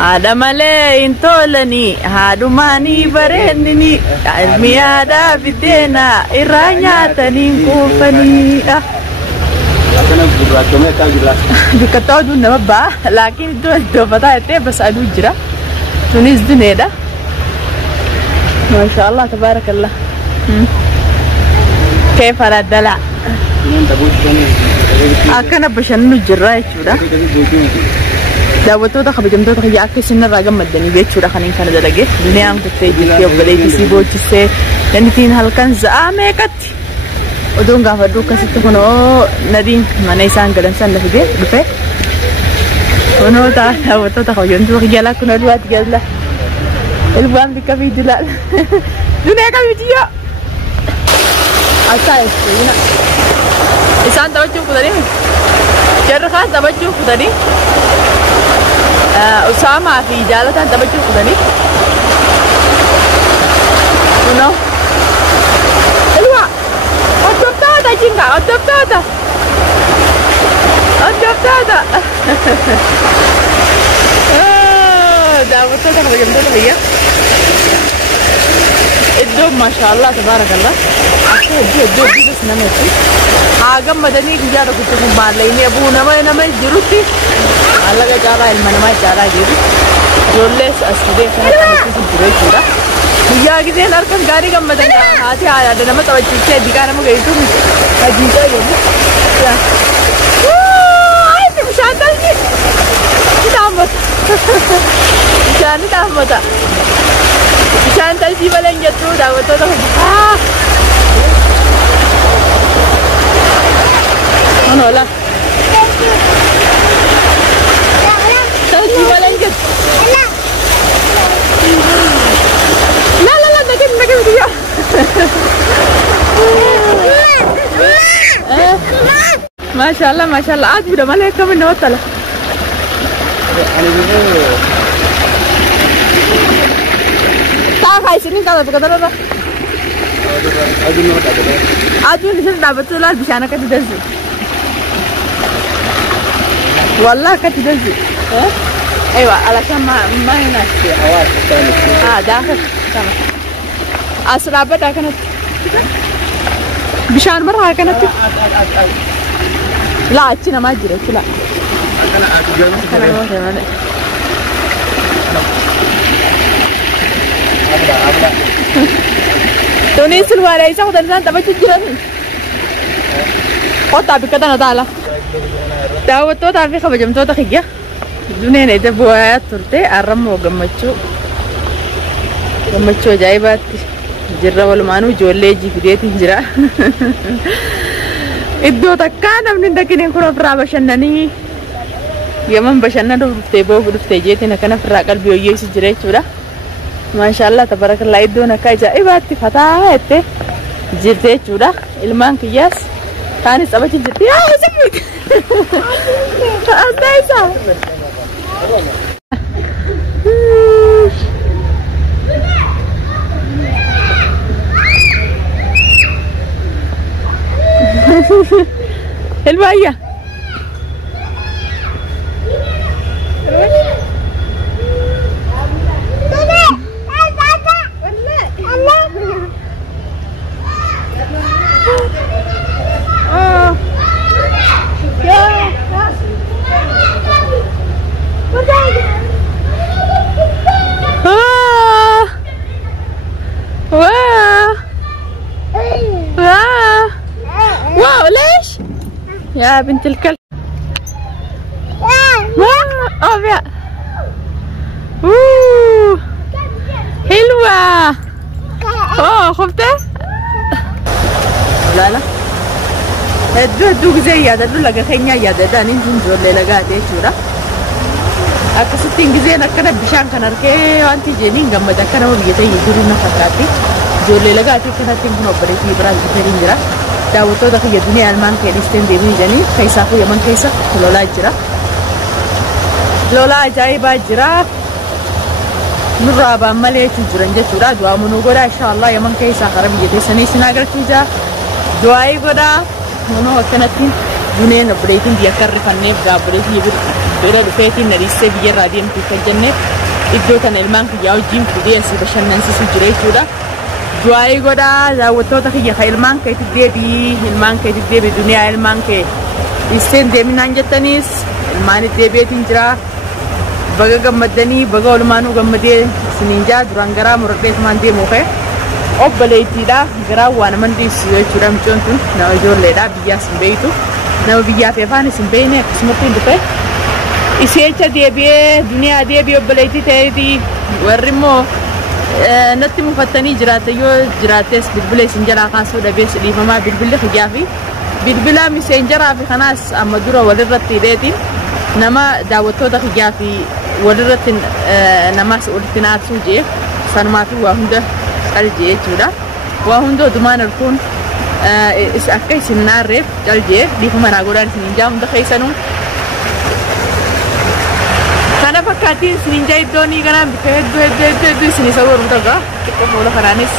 هذا مالي انتولني هادو ماني برنني علمي هذا بدينا إرانيا تنين كوفني بكتاو دون نبا لكن دو فتاة بس أدو جرا تونس دنيا ما شاء الله تبارك الله. كيف على الدلع؟ أكنا بشنو جراي شورا دعوتو تخبي جمتو تخبي أكيد سنة راجع مدني بيت شورا خلين كنا دلقة دنيا أم تتجي في أبغى تسيبو تسي يعني تين هالكن زعامة كتي ودون قافدو كسيت كنو ندين ما نيسان قدام سنة في بيت بفه ونو تا دعوتو تخبي جمتو تخبي جلا كنا دوات جلا البوام بكفي دلال دنيا كفي تيا أساس هنا إنسان توجه كذا جرخان توجه كذا أسامة في جالة توجه كذا شنو الوا أتوقع جينغا أتوقع دعوتك أنا بجمعك هي الدوب ما شاء الله تبارك الله الدوب بس نمشي حاجة مدني كجارة كنت في ماليني أبو نما جروتي الله كجارة المنما جارة جري جولس أسودي كنا كنت في جري كذا يا كذا نركن غاري كم مدني هاتي آيا ده نما توجه كذا ديكارا مو كيتو أجيزا يوم يا أيه مش عندي تامت جاني تامت شانتا سي بلن جتو دعوتو تو لا سي بلن جت لا نكمل ديا ما شاء الله عاد بدا مالك كم نوتلا هاي سنين كذا بقدر أنا أجون نشوف دابتو لا بيشانا كتدزي والله كتدزي أيوة علشان ما هنا داخل تمام أسرابة دا كانت بيشان مرة كانت لا أتشينا ما جريت لا أنا تونس الوالي يساعد الإنسان تبغى تجربه. أو تعبي كذا نتعلم. دعوة تعبي خبجم تودا خيجة. دنيا نيجا بوايا ترتة أرم وجمتشو. جمتشو جايبات جرا والمانو جولة جيفيدية تجرا. إدو تكانا من دكين يكون فرا بشنني. يوم بشننا دو تبغى تجيتي نكنا فرا قلبي ويجي جرا شورا. ما شاء الله تبارك الله يدونا كاجا إباتي فتاة إتة جرتة جورا إلمان كياس كاني سبتي جرتة يا سبيك أسمعيسا الباية واو ليش يا بنت الكلب أوه حلوة خفته لا هدو زي هذا دول لقى خينيا يا ده نين جول لي لقى ده شورا أكستين زي نكنا بيشان كناركي وانتي جنين جنب ده كنا وليته يدوري نفتاتي جول لي لقى ده كنا تيمون أبري في برا جترين جرا دعوتو ده في الدنيا المان كريستين ديني جاني كيسا هو يمن كيسا لولا جاي باجرا نرابا ملي تجرن جتورا دوا منو غدا ان شاء الله يمن كيسا خرب يدي سني سناغر تيجا دواي غدا منو وكنتين دنيا نبريتين ديكر فنيب غابري يبر bira dhufeetiin nadiissee biyyarraa deemtu kan jenne iddoo kana ilmaan kiyyaa wajjin fidee asii bashannansiisu jira jechuudha. Du'aayi godhaa daawwattoota kiyya ka ilmaan keetti deebii duniyaa ilmaan kee iseen deeminaan jettaniis ilmaan itti deebi'eetiin jira. Baga gammadanii baga olmaanuu gammadee isiniin jaa duraan garaa muradheetumaan deemuu ka'e obboleettiidha. Garaa waan aman dhiisu jechuudha. Micoon tun nama ijoolleedha. Biyyaas hin beeytu. Nama biyyaa fi afaan isin beeyne akkasumatti hin dhufe. Isheecha deebi'ee duniyaa deebi'ee obboleettii ta'eeti warri immoo natti mufattanii jiraate yoo jiraates bilbila isin jalaa kaasuu dhabees dhiifamaa bilbilli kiyyaa fi bilbila miseenjaraa fi kanaas amma dura walirratti hidheetiin nama daawwattoota kiyyaa fi walirratti namas walitti naarsuu jee sanumaatu waa hunda caljee jechuudha. Waa hunda odumaan arkuun akka isin naarreef caljee dhiifama naa godhaan isin hinjaa hunda keessanuu. Kana fakkaatiin isin hinjaa iddoonii kanaan bika hedduu isin isa warru tagaa xiqqoo moola kanaanis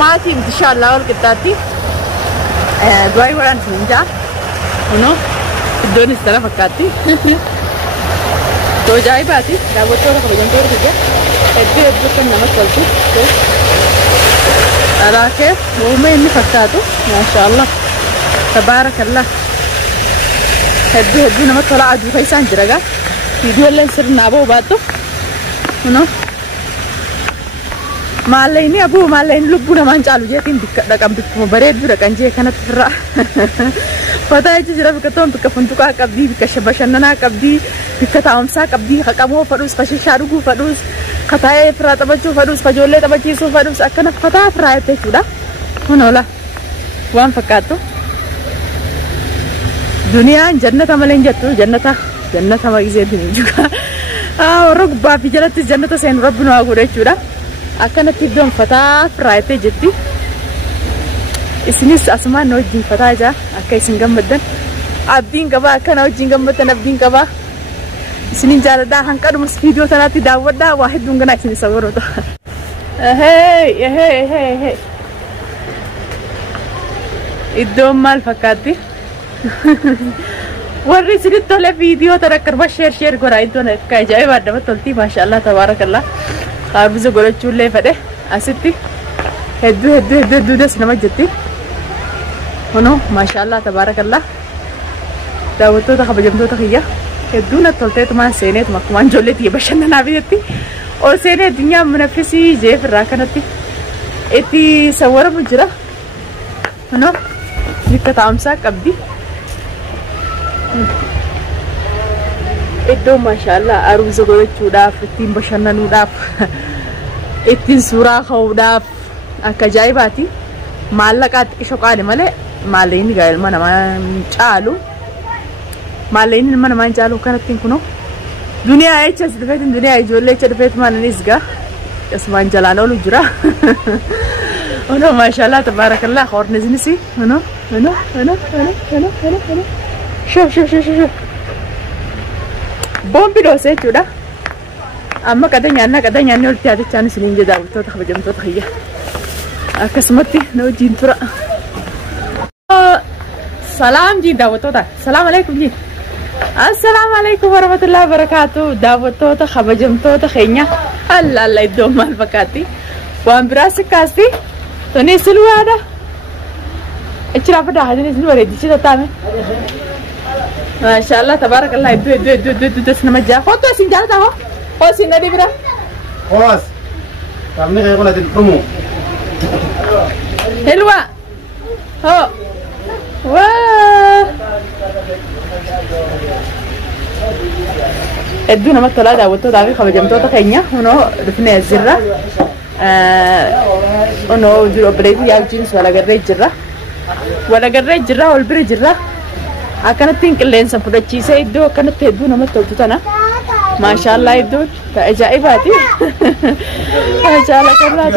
maatii inshaallaa ol qixxaatti du'aayi godhaan isin hinjaa kunoo iddoonis tana fakkaatti. Ajaa'ibaati daawwattoota kabajamtoota kiyya hedduu kan namatti toltu alaakee uumee inni fakkaatu maashaallah tabaarakallah hedduu namatti tola. Aduu keessaan jira gaa viidiyooleen sirnaa ba'uu baattu kunoo maallayni abuu maallayni lubbuu namaan caalu jeetiin bikka dhaqan bikkuma bareedduu dhaqan jee kanatti irraa fataa jecha jira. Bikka toon bikka funtuqaa qabdii bikka bashannanaa qabdii bikka taa'umsaa qabdii haqamoo fadhuus kashishaa dhuguu fadhuus kataa'ee firaa taphachuu fadhuus kajoollee taphachiisuu fadhuus akkana fataa firaa jettee jechuudha. Kunoola waan fakkaattu duniyaan jannata malee hin jettu jannata magiseetiin hin juga warra gubbaa fi jalattis jannata seenu rabbi nu haa godhu jechuudha. Akkanatti iddoon fataa firaa jettee jetti. Isinis asumaan na wajjin fataa jaa akka isin gammaddan abdiin qabaa akkana wajjin gammaddan abdiin qabaa. Isinin jaaladhaa hanqadumas viidiyoo tanaatti daawwadhaa waa hedduun ganaa isin isa baroota. Iddoon maal fakkaatti? Warri isinitti tole viidiyoo tana akka sheer godhaa iddoon akka ajaa'ibaa addamatti toltii maashaallah tabaarakallah. Qaabisa godhachuullee fedhe asitti hedduu des nama jetti. Kunoo maashaallah tabaarakallah daawwattoota kabajamtoota kiyya hedduu natti tolteetumaan seeneetuma akkumaan ijoolleetti bashannanaa biyyatti ol seenee addunyaa munaffisii jeef irraa kanatti itti sawwaramu jira. Kunoo bikka taa'umsaa qabdi. Iddoo maashaallah aruuza godhachuudhaaf ittiin bashannanuudhaaf ittiin suuraa ka'uudhaaf akka ajaa'ibaati. Maallaqaatti xiqqoo qaali malee maallayni gaa ilma namaa caalu maallayni ilma namaa caalu kanattiin kunoo duniyaa jecha as dhufeetiin duniyaa ijoollee jecha dhufeetu maalanis gaa asumaan jalaan oolu jira. Kunoo maashaallah tabaarakallah hornezinis kunoo shoo bombi doosee jechuudha. Amma qadañaanna walitti yaadachaan isiniin jedha daawwattoota kabajamtoota kiyya akkasumatti na wajjin tura. Salaam jiin daawwattoota salaam alaikum jiin assalaamu alaikum warahmatullahi wabarakaatu daawwattoota kabajamtoota keenya alla iddoon maal fakkaatti waan biraas kaasti toni silwaadha achiraa fadaa hajanii isin bareedichi tattaame. Maashaallah tabaarakallah hedduu des nama jaa foto isin jaalata ho isin nadi bira hoos kamni kaya kuna dhumu helwa ho waa hedduu namatti tolaa daawwattootaa fi kabajamtoota keenya kunoo dhufnee as jirra. Kunoo obboleettii yaa wajjinis walagarree jirra ol bira jirra. Akkanattiin qilleensa fudhachiisee iddoo akkanatti hedduu namatti toltu tana maashaallah iddoon ajaa'ibaati. Maashaallah kallaa